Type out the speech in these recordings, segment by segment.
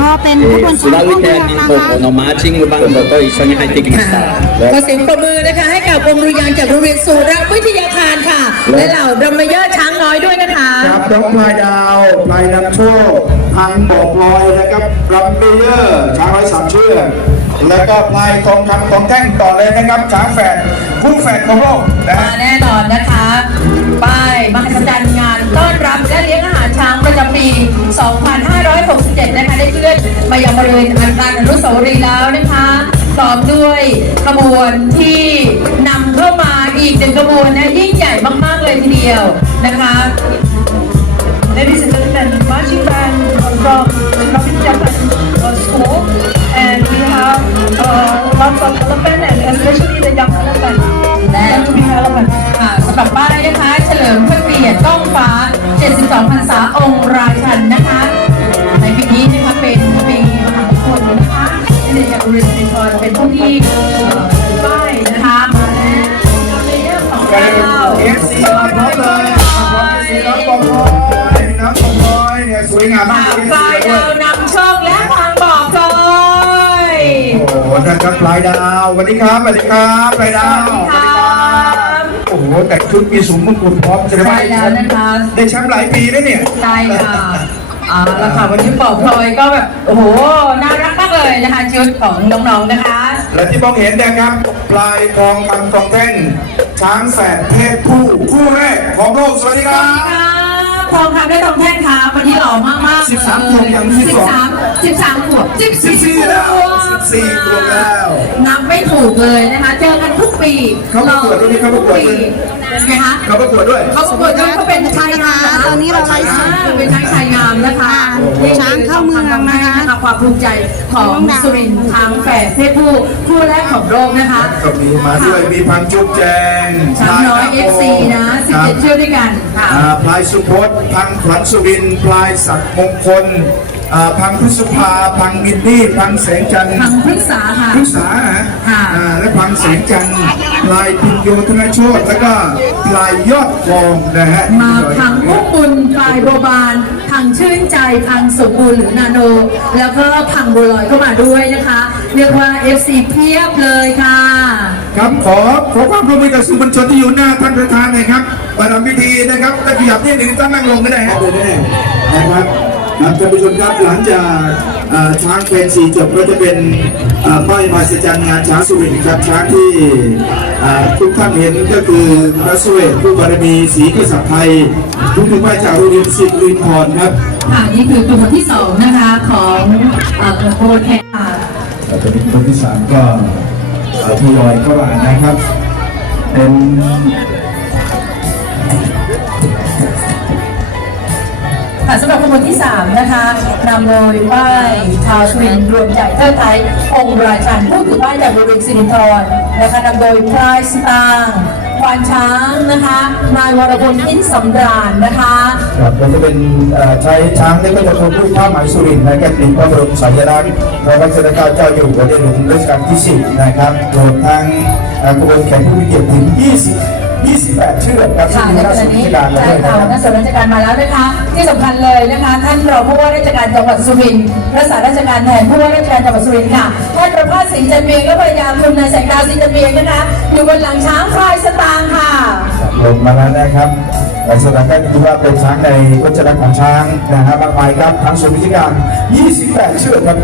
ก็เป็นผู้บัญชาการเมืองนะคะขอเสียงปรบมือนะคะให้กับวงรุริยางจากโรงเรียนสุรวิทยาคารค่ะ และเหล่าดรมเยอร์ช้างน้อยด้วยนะคะครับดอกพลายดาวพลายน้ำโชคพันบอกลอยนะครับดัมเยอร์ช้างน้อยสามเชือกแล้วก็พลายทองคำทองแท่งต่อเลยนะครับช้างแฝดคู่แฝดของโลกนะแน่นอนนะคะ บริเวณอันการอนุสาวรีย์แล้วนะคะพร้อมด้วยขบวนที่นำเข้ามาอีกหนึ่งขบวนนะยิ่งใหญ่มากๆเลยทีเดียวนะคะ Ladies and gentlemen, marching band from Rapid Japan uh, School, and we have uh, lots of elephant and especially the young elephant. และ Young to be elephant. ค่ะสำหรับป้ายนะคะ เฉลิมพระเกียรติก้องฟ้า 72พรรษาองค์รา งามมากข่าวเลยปลายด้วดาวยนำโชคและทางบอกลอยโอ้โหนะครับพลายดาวสวัสดีครับสวัสดีครับพลายดาวสวัสดีครับโอ้โหแต่งชุดมีสูงมงกุฎพร้อมแสดงว่าใช่แล้วนะคะได้แชมป์หลายปีแล้วเนี่ยใช่ค่ะเอาละค่ะวันนี้ปอกพลอยก็แบบโอ้โหน่ารักมากเลยนะคะชุดของน้องๆนะคะ และที่มองเห็นนะครับปลายทองคำทองแท่งช้างแฝดเพศผู้คู่แรกของโลกสวัสดีครับครับ ทองคำได้ทองแท่งครับวันนี้หล่อมากมากสิบสามขวบยังไม่สิสิบบสองสามสิบสามขวบสิบสิบสี่แล้วสิบสี่ขวบแล้วนับไม่ถูกเลยนะคะ เจอกันทุกปีเขาประกวดด้วยนี่เขาประกวดด้วยไงคะเขาประกวดด้วยเขาประกวดด้วยเขาเป็นชายงามะคะตอนนี้เราไลฟ์สดอ่าเป็นช้างชายงามนะคะช้างเข้าเมืองนะคะความภูมิใจของสุรินทร์ทางแฝดเพศผู้คู่แรกของโลกนะคะก็มีมาด้วยมีพังจุ๊บแจงช้างน้อย FC นะครับ17เชือกด้วยกันค่ะอ่าพลายสุพจน์พังขวัญสุรินทร์พลายศักดิ์มงคล พังพฤษภาพังมินนี่พังแสงจันทร์ทางพฤกษาค่ะ พฤกษาฮะค่ะอ่าและพังแสงจันทร์พลายพิญโยธนโชตแล้วก็พลายยอดทองนะฮะมาพังมุกบุญปลายโบบานพังชื่นใจพังสมบูรณ์หรือนาโน แล้วก็พังบัวลอยเข้ามาด้วยนะคะ เรียกว่า FC เพียบเลยค่ะครับขอขอความร่วมมือกับสื่อมวลชนที่อยู่หน้าท่านประธานหน่อยครับประทำพิธีนะครับถ้าขยับนิดหนึ่งท่านนั่งลงก็ได้ครับได้นะครับ ครับท่านผู้ชมครับหลังจากเอ่อช้างเป็นสีจบก็จะเป็นเอ่อป้ายมหัศจรรย์งานช้างสุรินทร์ครับช้างที่เอ่อทุกท่านเห็นก็คือพระสเวทผู้บารมีศรีกษัตริย์ไทยทุกทุกมาจากโรงเรียนศิรินทรครับค่ะนี่คือตัวที่สองนะคะของเอ่อขบวนแห่ค่ะแล้วตอนนี้คนที่สามก็เอ่อทยอยเข้ามานะครับเป็น ค่ะสำหรับขบวนที่ 3 นะคะนำโดยป้ายชาวสุรินทร์รวมใจเทิดไทยองค์ราชันผู้ถือป้ายจากบริเวณสิรินทรนะคะนำโดยพลายสตางควานช้างนะคะนายวรพลอินสำราญนะคะครับก็จะเป็นใช้ช้างเล็กก็จะทนด้วยผ้าไหมสุรินทร์นะครับเป็นพระบรมสายลักษ์พระรัชกาลเจ้าอยู่หัวในหลวงรัชกาลที่ 10 นะครับรวมทั้งเอ่บวนแข่งผู้มีเกียรติถึง 20 28 เชือกครับค่ะที่ในมีขราชณะนี้กิจการมาใช่ด้วยนะค่ะครับ นักส่วนราชการมาแล้วนะคะ ที่สำคัญเลยนะคะ ท่านรองผู้ว่าราชการจังหวัดสุรินทร์รักษาราชการแทนผู้ว่าราชการจังหวัดสุรินทร์ค่ะท่านประภาสศรีจันเมียงและภรรยาคุณนายแสงดาวศรีจันเมียงนะคะอยู่บนหลังช้างพลายสตางค์ค่ะ ลงมาแล้วนะครับลักษณะก็คือว่าเป็นช้างในวัจนของช้างนะฮะมากมายครับทั้งส่วนวิธีการ 28 เชือกครับ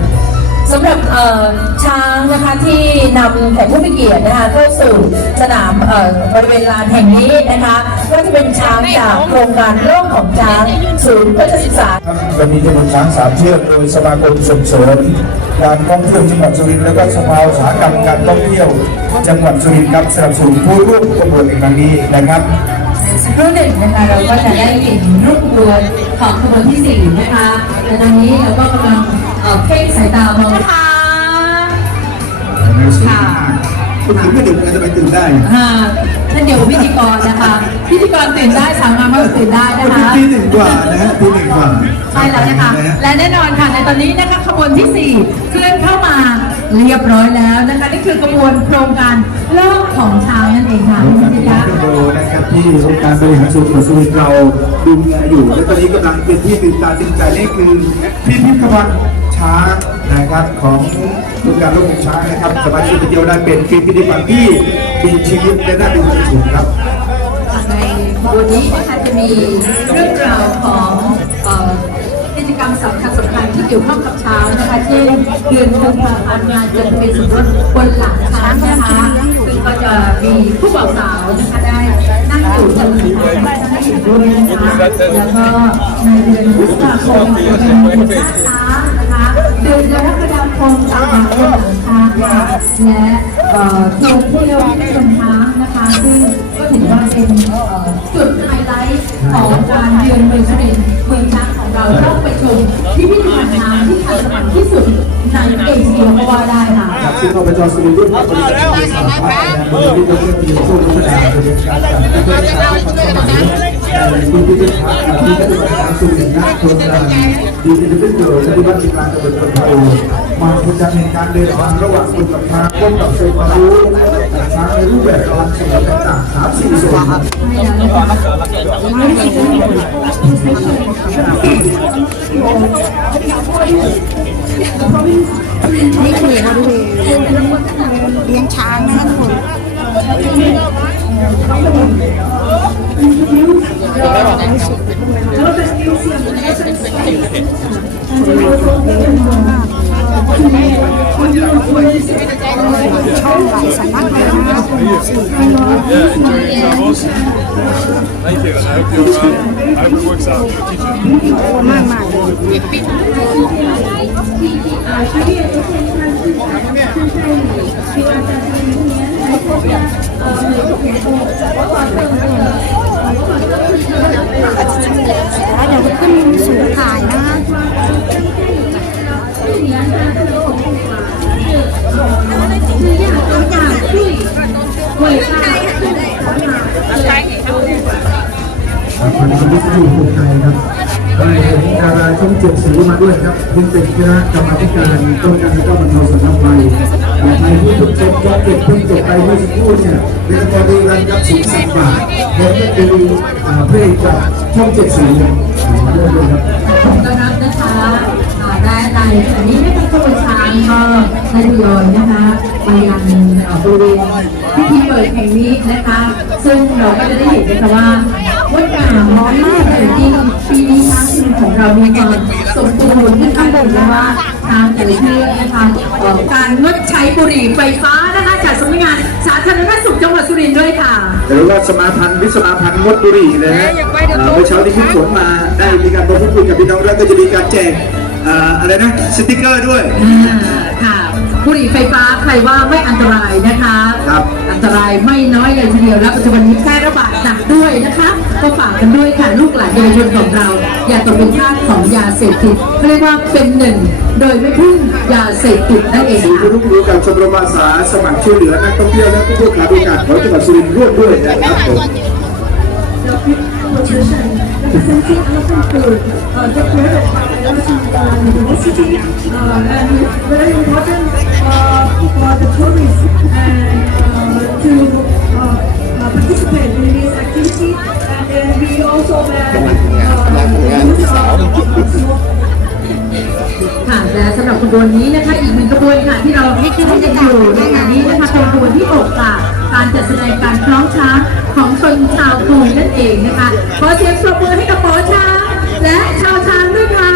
สำหรับเอ่อช้างนะคะที่นำแขกผู้มีเกียรตินะคะเข้าสู่สนามเอ่อบริเวณลานแห่งนี้นะคะก็จะเป็นช้างจากโครงการโลกของช้างศูนย์เพื่อศึกษาครับเรามีจำนวนช้างสามเชือกโดยสมาคมส่งเสริมการท่องเที่ยวจังหวัดสุรินทร์และก็สภาอุตสาหกรรมการท่องเที่ยวจังหวัดสุรินทร์ครับสนับสนุนผู้ร่วมขบวนในครั้งนี้นะครับสักครู่หนึ่งนะคะเราก็จะได้เห็นรูปขบวนของขบวนที่สี่นะคะและตอนนี้เราก็กำลัง เอ่อเพ่งสายตามองนะคะค่ะคุณหญิงไม่ดื่มกันทำไมตื่นได้อ่าท่านเดียวพิธีกรนะคะ พิธีกรตื่นได้สาวงามก็ตื่นได้นะวันนี้คะ ตีหนึ่งกว่านะฮะตีหนึ่งกว่า ใช่แล้วนะคะ และแน่นอนค่ะในตอนนี้นะคะขบวนที่ 4 เคลื่อนเข้ามา เรียบร้อยแล้วนะคะนี่คือกระบวนโครงการโลกของช้างนั่นเองค่ะโรงคุณการจิที่ตะ โดนะครับที่องค์การบริหารส่วนจังหวัดสุรินทร์เราดูแลอยู่ และตอนนี้กำลังเป็นที่ตื่นตาตื่นใจนี่คือพิพิธภัณฑ์ช้างนะครับขององค์การโลกของช้างนะครับสามารถที่จะเที่ยวได้เป็นพิพิธภัณฑ์ที่มีชีวิตและน่าดูที่สุดครับ ในวันนี้นะคะจะมีเรื่องราวของ เกี่ยวข้องกับช้างนะคะ เช่นเดือนกุมภาพันธ์งานจะเบียนสมรสบนหลังช้างนะคะซึ่งก็จะมีผู้บ่าวสาวนะคะได้นั่งอยู่บนหลังช้างด้วยนะคะแล้วก็ในเดือนพฤษภาคมจะเป็นเดือนช้างนะคะเดือนกรกฎาคมจะมาบนหลังช้างค่ะและเอ่อทัวร์เที่ยวที่ชมช้างนะคะซึ่งก็ถือว่าเป็นจุดไฮไลท์ของการเยือนเมืองสุรินทร์เมืองช้าง ของเราต้องไปชมพิพิธภัณฑ์ช้างที่ทันสมัยที่สุดในเอเชียก็ว่าได้ค่ะครับซึ่งอบจสุรินทร์ร่วมกับบริษัทที่สามารถบริษัทที่ต้องเรียนรู้พัฒนาบริการการพัฒนาความสามารถในพื้นที่ที่พักที่พัฒนาการสุรินทร์นะโครงการดีที่เป็นโดยปฏิบัติการตำรวจคนโตมาพูดถึงการเดินทางระหว่างคนกับช้างพบกับเซลล์ความรู้ช้างในรูปแบบการสอนต่างๆสามสี่ส่วนครับ นี่คือบริเวณเลี้ยงช้างนะคะทุกคนช่องหลายสำนักเลยนะคะ Yeah, enjoy yourself also. Thank you. I hope, you. Uh, I hope it works out for teaching. มากมากเดี๋ยวขึ้นสู่ถ่ายนะ อยู่ภูมิใจครับได้เห็นดาราช่องเจ็ดสีมาด้วยครับซึ่งเป็นคณะกรรมการต้นการก็บรรเทาสาธารณภัยและในที่ทุกชมย้อนเก็บเพิ่งจบไปเมื่อสักครู่เนี่ยเป็นบริรันกับสีสันบาทผมก็คืออ่าเพลงจากช่องเจ็ดสีมาด้วยครับต้อนรับนะคะได้ในอันนี้ไม่ต้องขบวช้างก็ทยอยนะคะไปยังบริเวณพิธีเปิดแห่งนี้นะคะ ซึ่งเราก็จะได้เห็นนะคะว่า งดงามร้อนมากเลยจริงปีนี้ช้างที่ของเรามีความสมบูรณ์ขึ้นข้างบนเลยว่าทางแต่ละเชือกนะคะเอ่อการงดใช้บุหรี่ไฟฟ้านะคะจากสำนักงานสาธารณสุขจังหวัดสุรินทร์ด้วยค่ะหรือว่าสมาพันธ์วิสมาพันธ์งดบุหรี่นะฮะอ่าเมื่อเช้าที่ขึ้นฝนมาได้มีการพูดคุยกับพี่น้องแล้วก็จะมีการแจกอ่าอะไรนะสติกเกอร์ด้วยอ่าค่ะ บุหรี่ไฟฟ้าใครว่าไม่อันตรายนะคะครับอันตรายไม่น้อยเลยทีเดียวและปัจจุบันนี้แพร่ระบาดหนักด้วยนะคะก็ฝากกันด้วยค่ะลูกหลานเยาวชนของเรา อย่าตกเป็นทาสของยาเสพติดเขาเรียกว่าเป็นหนึ่ง โดยไม่พึ่งยาเสพติดนั่นเองศูนย์ค่ะ รู้รู้การชมรมอาสาสมัครช่วยเหลือนักท่องเที่ยวและผู้ขาบริการของจังหวัดสุรินทร์ร่วมด้วยนะครับผม representing elephant food, uh, declared by elephant uh, university, uh, and it's very important uh, for the tourists and uh, to uh, uh, participate in this activity. And then we also ban uh, use of uh, ค่ะและสำหรับขบวนนี้นะคะอีกหนึ่งขบวนค่ะที่เราให้ขึ้นกันอยู่ในงานนี้นะคะเป็นขบวนที่6ค่ะการจัดแสดงการคล้องช้างข องนะคะ ขอเสียงปรบมือให้กับหมอช้างและชาวช้างด้วยค่ะ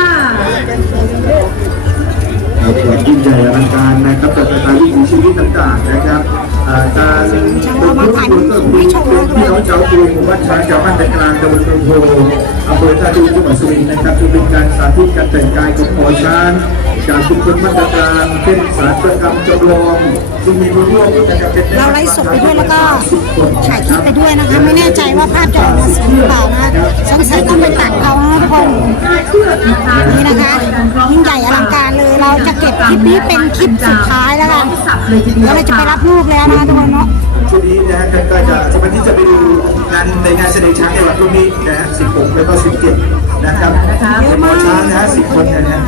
ครับอย่างยิ่งใหญ่อลังการนะครับจากสถานวิถีชีวิตต่างๆนะครับอ่าการเป็นผู้คนก็คือเป็น พี่น้องชาวกรุงหมู่บ้านช้างชาวบ้านตะกลางตำบลเมืองโพอำเภอท่าดูจังหวัดสุรินทร์นะครับจะเป็นการสาธิตการแต่งกายของหมอช้างจากชุมชนบ้าตะกลางเช่นสารประกรรมจำลองซึ่งมีผู้ร่วมนะครับเป็นเราไลฟ์สดไปด้วยแล้วก็ถ่ายคลิปไปด้วยนะคะ ไม่แน่ใจว่าภาพจะออกมาสวยหรือเปล่านะสงสัยต้องไปตัดเอานะทุกคนนี่นะคะยิ่งใหญ่อลังการเลยเราจะเก็บคลิปนี้เป็นคลิปสุดท้ายแล้วกันเลยทีเดียวเลยจะไปรับลูกแล้วนะทุกคนเนาะ นี้นะฮะก็จะสมาชิกจะไปดูงานในงานแสดงช้างในวันพรุ่งนี้นะฮะ16แล้วก็17นะครับเป็นหมอช้างนะฮะ10 คนนะฮะ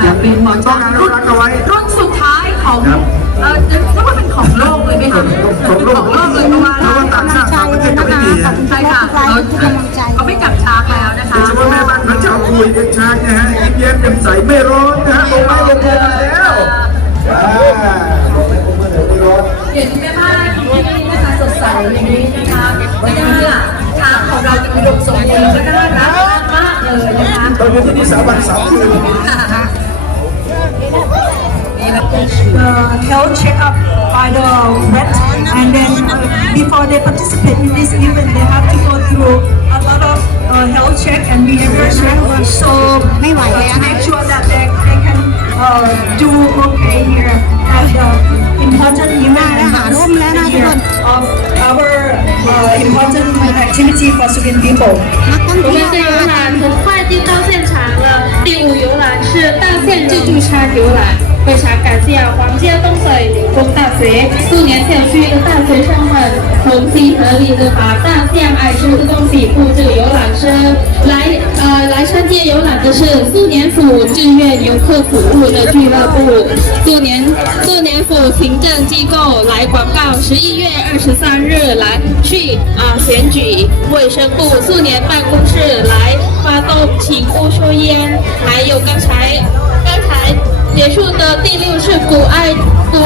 ค่ะเป็นหมอช้างต้องรักเอาไว้รุ่นสุดท้ายของครับเออจะเรียกว่าเป็นของโลกเลยไหมคะของโลกของโลกเลยเพราะว่าเพราะว่าต่างชาติต่างประเทศก็ไม่มีนะใช่ค่ะเขาเขาไม่จับช้างแล้วนะคะโดยเฉพาะแม่บ้านพระเจ้าคุยเป็นช้างนะฮะยิ้มแย้มแจ่มใสไม่ร้อนนะฮะลงไม้ลงมือมาแล้วอ่าลงไม้ลงมือเลยไม่ร้อนเห็นแม่บ้านที่นี่นะคะสด ใสอย่างนี้นะคะไม่น่าเชื่อช้างของเราจะมีดมสมบูรณ์และก็น่ารักมากๆเลยนะคะตอนนี้ที่นี่สามวันสามคืน uh, health checkup by the vet, and then uh, before they participate in this event, they have to go through a lot of uh, health check and behavior check. So ไม่ไหว uh, แล้ว to นะ make sure that they, they can uh, do okay here at the important event and the year Our important activity for Sukin people. 我们的游览很快就到现场了。第五游览是大县自助餐游览。非常感谢啊，家东水理工大学数年校区的大学生们同心合力的把大象爱吃的东西布置游览车。来呃来参加游览的是四年府志愿游客服务的俱乐部，四年四年府行政机构来广告，十一月二十三日来去啊、选举卫生部四年办公室来发动请勿抽烟，还有刚才刚才结束的第六是古爱古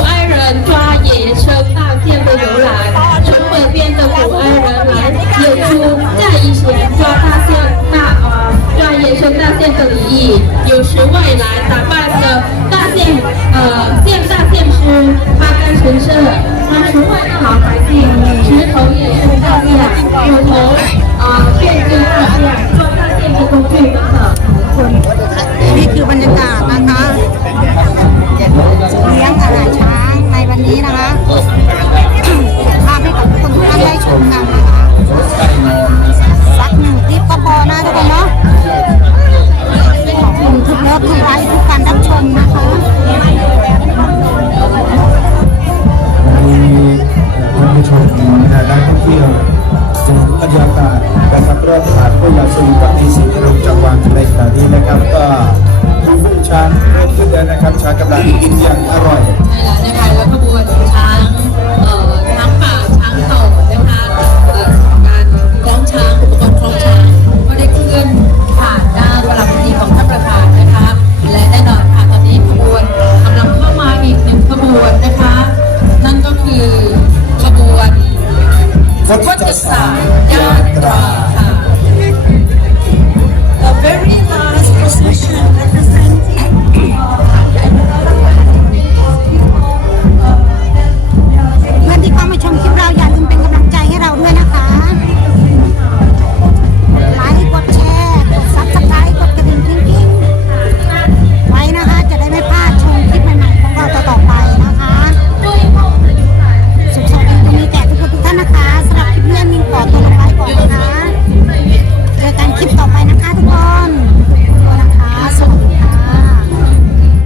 这个礼，有时外来打扮的大县，呃，县大县师，他干成色，他从外的。